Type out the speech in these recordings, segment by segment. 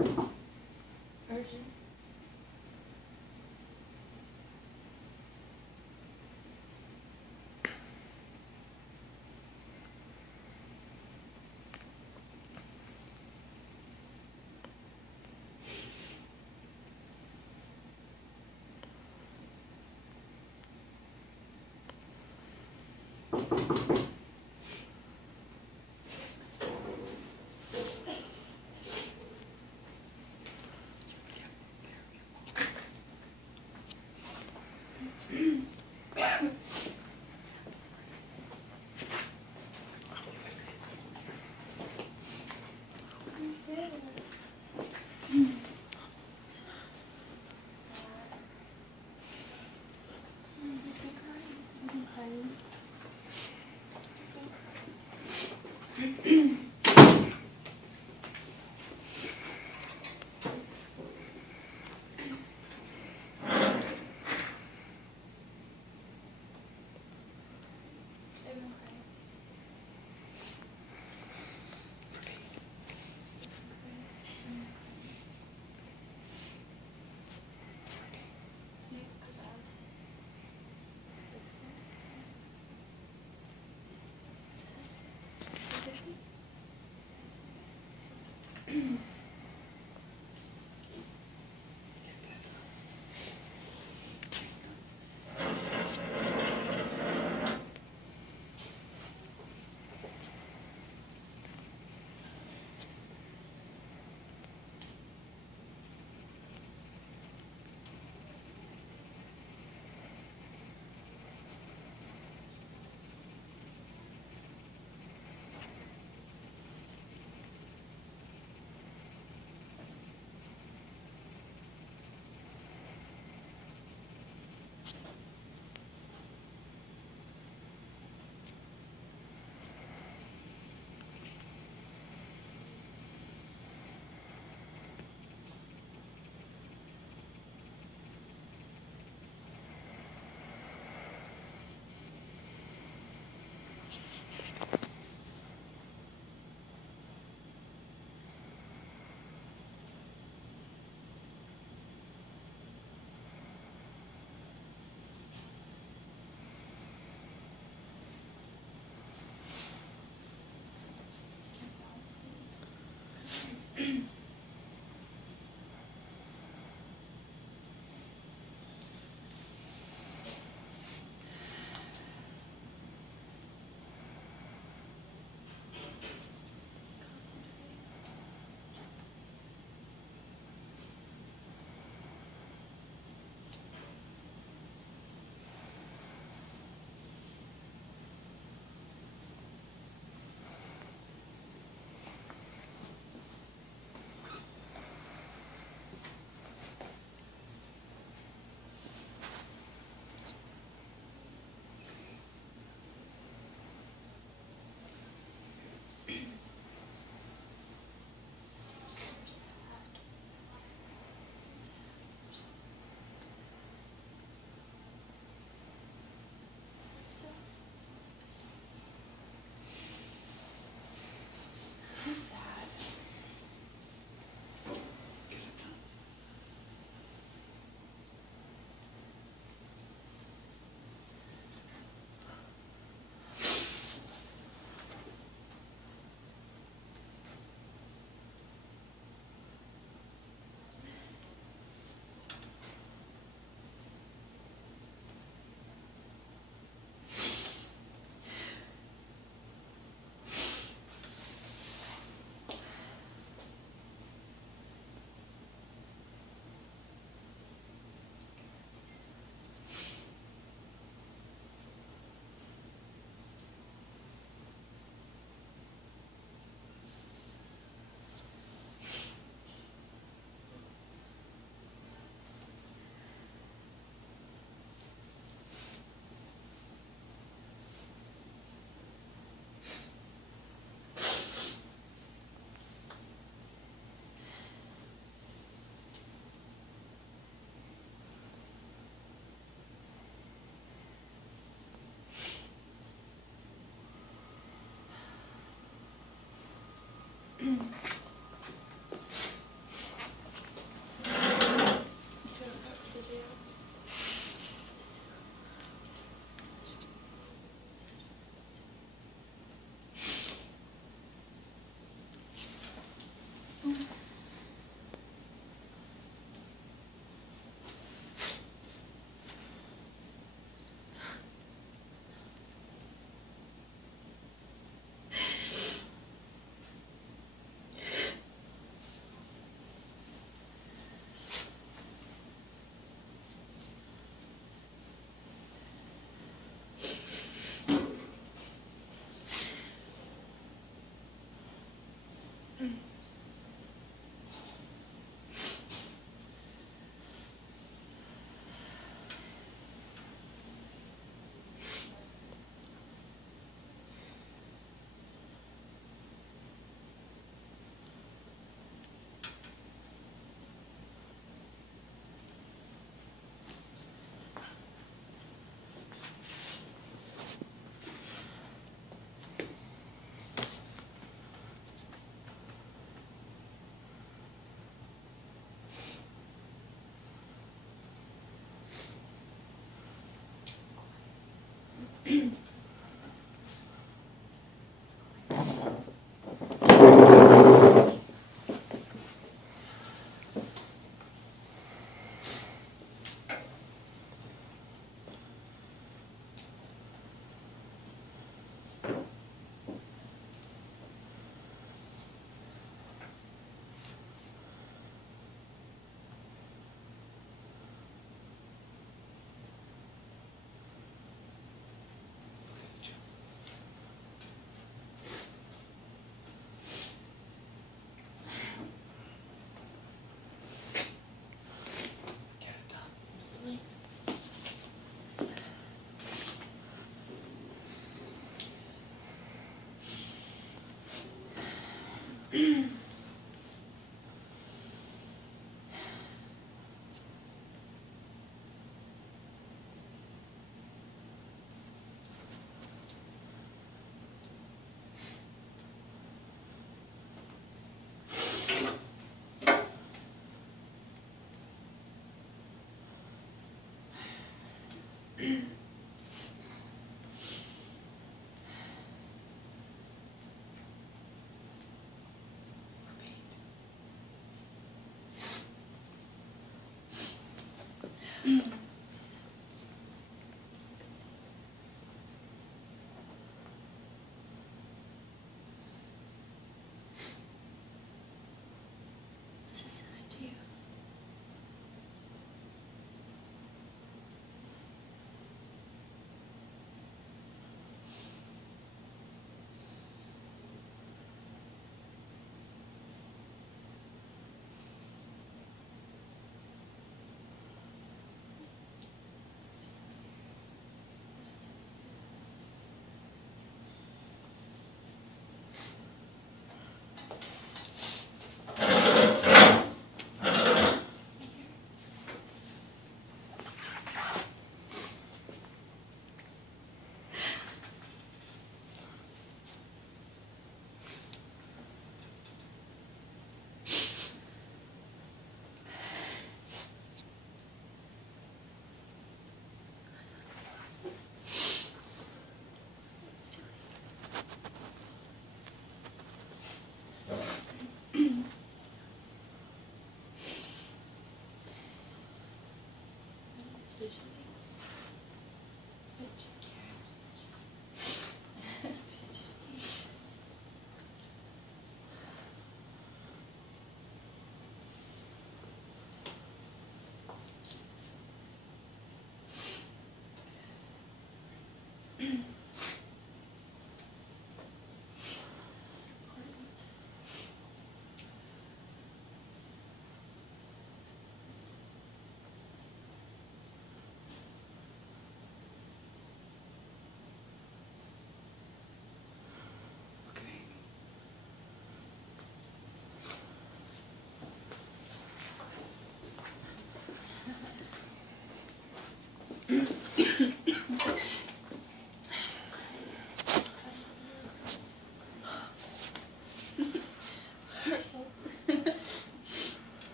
Version.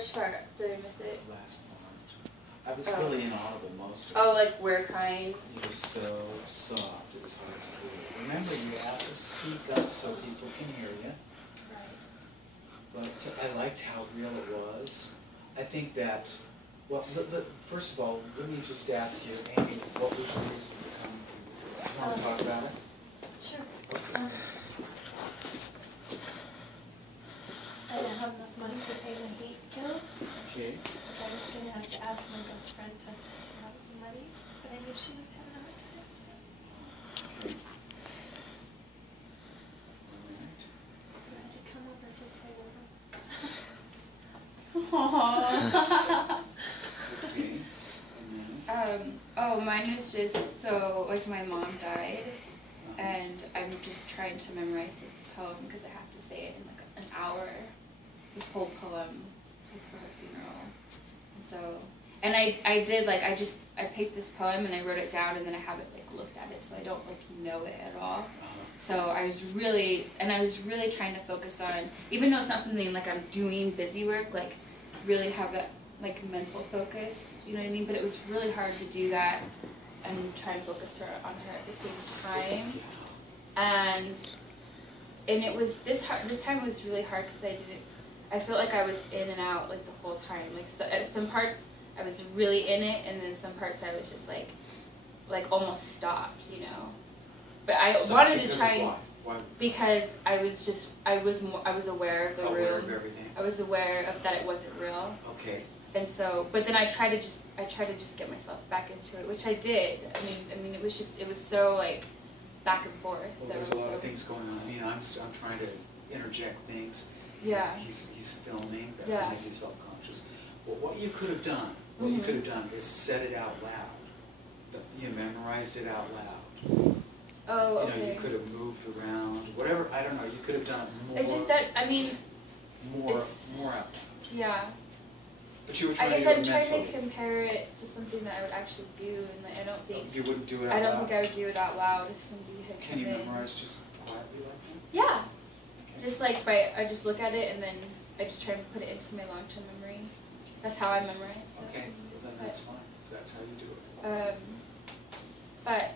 Which part? Did I miss it? The last part. I was really inaudible most of it. Oh, like we're crying? It was so soft, it was hard to hear. Remember, you have to speak up so people can hear you. Right. But I liked how real it was. I think that, well, first of all, let me just ask you, Amy, what was your reason for coming? You want to talk about it? Sure. Okay. Okay. I was going to have to ask my best friend to have somebody, but I knew she was having a hard time too. So I had to come over to stay over. Aww. Okay. Oh, mine is just so, like, my mom died, and I'm just trying to memorize this poem because I have to say it in like an hour. This whole poem is for her funeral. And so, and I did, like, I picked this poem and I wrote it down, and then I haven't, like, looked at it, so I don't, like, know it at all. So I was really trying to focus on, even though it's not something, like, I'm doing busy work, like, really have that, like, mental focus, you know what I mean? But it was really hard to do that and try and focus on her at the same time. And it was, this time was really hard because I felt like I was in and out, like, the whole time. Like, so, at some parts I was really in it, and then some parts I was just, like almost stopped, you know? But I wanted to try, why? because I was aware of the room. Aware of everything. I was aware of that it wasn't real. Okay. And so, but then I tried to just get myself back into it, which I did. I mean, it was so, like, back and forth. Well, there's a lot of things going on. I mean, I'm trying to interject things. Yeah. He's filming. That Yeah. makes you self-conscious. Well, what you could have done, is said it out loud. You memorized it out loud. Oh, okay. You know, you could have moved around, whatever. I don't know. You could have done it more. It's just that, I mean, more out loud. Yeah. But you were I trying to guess do it I'm trying mentally. to compare it to something that I would actually do, and I don't think You wouldn't do it out loud? I don't think I would do it out loud if somebody had Can you come in. memorize just quietly like that? Yeah. Okay. Just like I just look at it and then I just try and put it into my long-term memory. That's how I memorize. So. Okay, well, then that's fine. That's how you do it. But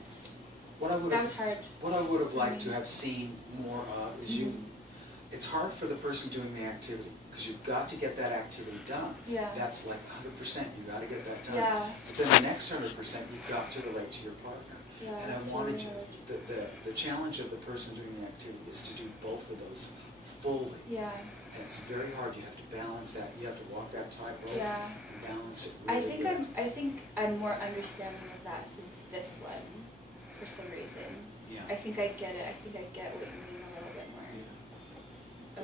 that was hard. What I would have liked to have seen more of is it's hard for the person doing the activity because you've got to get that activity done. Yeah. That's like 100%. You've got to get that done. Yeah. But then the next 100%, you've got to relate to your partner. Yeah, and I that's wanted really you, the challenge of the person doing the activity is to do both of those fully. Yeah. And it's very hard. You have to balance that. You have to walk that tightrope Yeah. and balance it really good. I think I'm more understanding of that since this one, for some reason. Yeah. I think I get it. I think I get what you mean a little bit more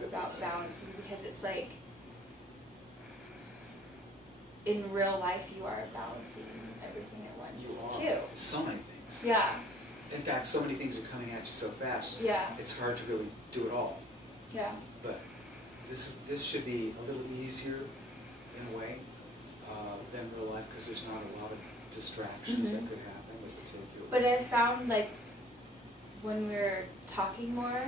about balancing, because it's like in real life you are balancing everything at once You are. too. So many things. Yeah. In fact, so many things are coming at you so fast. Yeah. It's hard to really do it all. Yeah. But this should be a little easier in a way than real life because there's not a lot of distractions that could happen with particular. But I found, like, when we were talking more,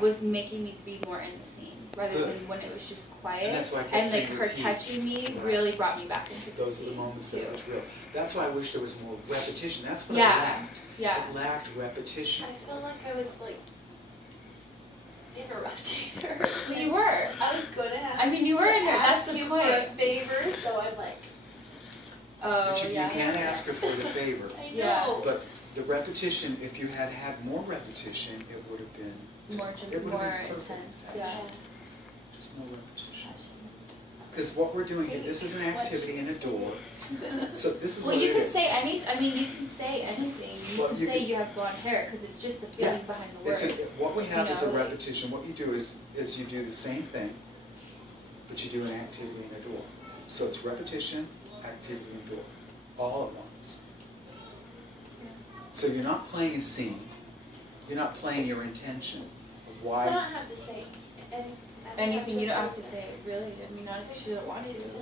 was making me be more in the scene rather than when it was just quiet. And that's why I kept and saying like her repeat. touching me really brought me back into the Those scene. are the moments too. that was real. That's why I wish there was more repetition. That's what Yeah. I lacked. Yeah. It lacked repetition. I felt like I was, like, interrupting her. But you were. I was going to have you were in there. That's the you point. for a favor, so I'm like, Oh, But you yeah. can't ask her for the favor. I know. Yeah. But the repetition, if you had had more repetition, it would have been more intense. Yeah. Just no repetition. Because what we're doing here, this is an activity in a door. So this is Well, what you it can is. say you can say anything. You Well, can you say can- you have blonde hair because it's just the feeling behind the words. What we have is a like- repetition. What you do is you do the same thing, but you do an activity in a door. So it's repetition, activity in a door, all at once. So you're not playing a scene. You're not playing your intention of so I why. don't have to say Anything, you don't have to say it, really. I mean, not if you don't want to. Just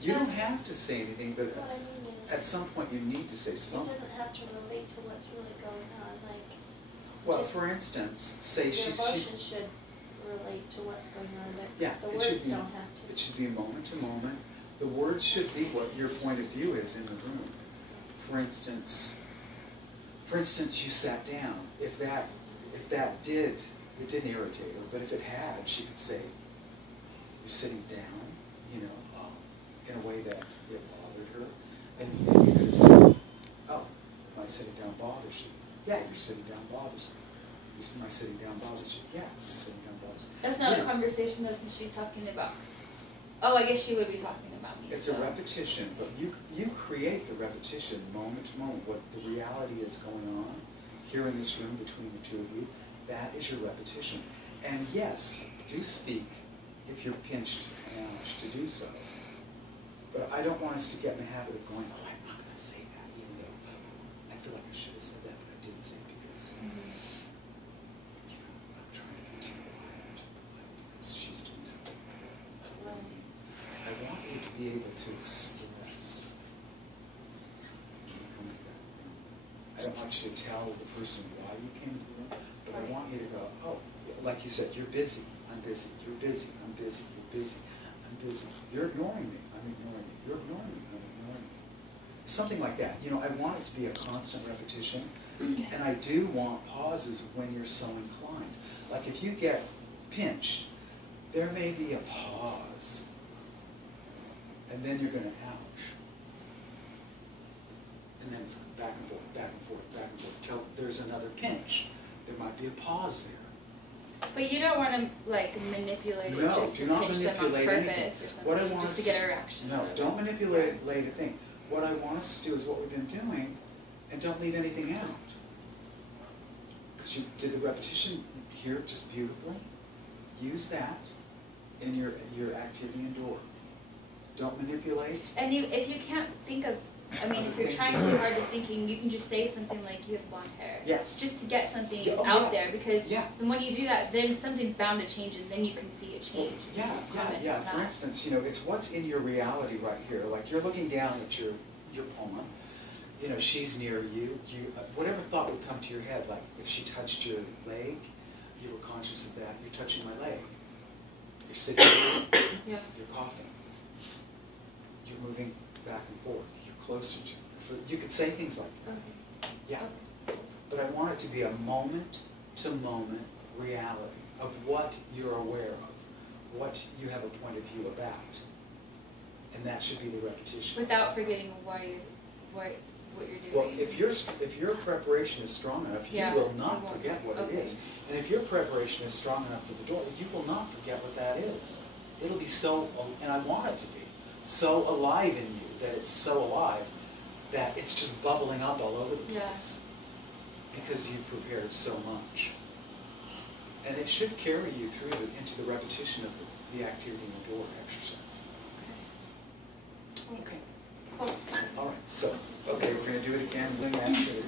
You don't have to say anything, but What I mean is, at some point you need to say it something. doesn't have to relate to what's really going on. Like, Well, just for instance, say your she's emotions should relate to what's going on, but yeah, the it should words be don't have to. it should be moment to moment. The words should be what your point of view is in the room. For instance, you sat down. If that didn't irritate her, but if it had, she could say, "You're sitting down," in a way that it bothered her, and you could have said, "Oh, my sitting down bothers you." "Yeah, your sitting down bothers me." "My sitting down bothers you." "Yeah, my sitting down bothers me." that's not a conversation though, since she's talking about Oh, I guess she would be talking about me. It's so. a repetition, but you create the repetition moment to moment. What the reality is going on here in this room between the two of you, that is your repetition. And yes, do speak if you're pinched and asked to do so. But I don't want us to get in the habit of going, oh, I'm not going to say that, even though I feel like I should have said that, but I didn't say it because you know, I'm trying to be too quiet because she's doing something. I want you to be able to express. I don't want you to tell the person why you came to the room, but I want you to go, oh, like you said, you're busy, I'm busy, you're busy, I'm busy, you're busy, I'm busy. You're ignoring me, I'm ignoring you. You're ignoring me, I'm ignoring you. Something like that. You know, I want it to be a constant repetition, and I do want pauses when you're so inclined. Like if you get pinched, there may be a pause, and then you're going to ouch. And then it's back and forth, back and forth, back and forth, till there's another pinch. There might be a pause there. But you don't want to like manipulate it No, just do to not pinch them on manipulate purpose anything. or something, What I want just us to get a reaction. No, don't manipulate a thing. What I want us to do is what we've been doing, and don't leave anything out. Because you did the repetition here just beautifully. Use that in your activity indoor. Don't manipulate. And if you can't think of, I mean, if you're trying too hard at thinking, you can just say something like you have blonde hair. Yes. Just to get something Yeah, out there, because yeah. then when you do that, then something's bound to change, and then you can see it change. Yeah. For instance, you know, it's what's in your reality right here. Like you're looking down at your poem. You know, she's near you. Whatever thought would come to your head, like if she touched your leg, you were conscious of that. You're touching my leg. You're sitting there. Yeah. You're coughing. You're moving back and forth. You're closer to me. You could say things like that. Okay. Yeah. Okay. But I want it to be a moment-to-moment reality of what you're aware of, what you have a point of view about. And that should be the repetition. Without forgetting what you're doing. Well, if your preparation is strong enough, Yeah, you will not you won't. forget what Okay. it is. And if your preparation is strong enough for the door, you will not forget what that is. It'll be so, and I want it to be, so alive in you, that it's so alive that it's just bubbling up all over the place. Because you've prepared so much. And it should carry you through into the repetition of the activity in the door exercise. Okay. Okay. Cool. All right, so, okay, we're going to do it again, wing activity.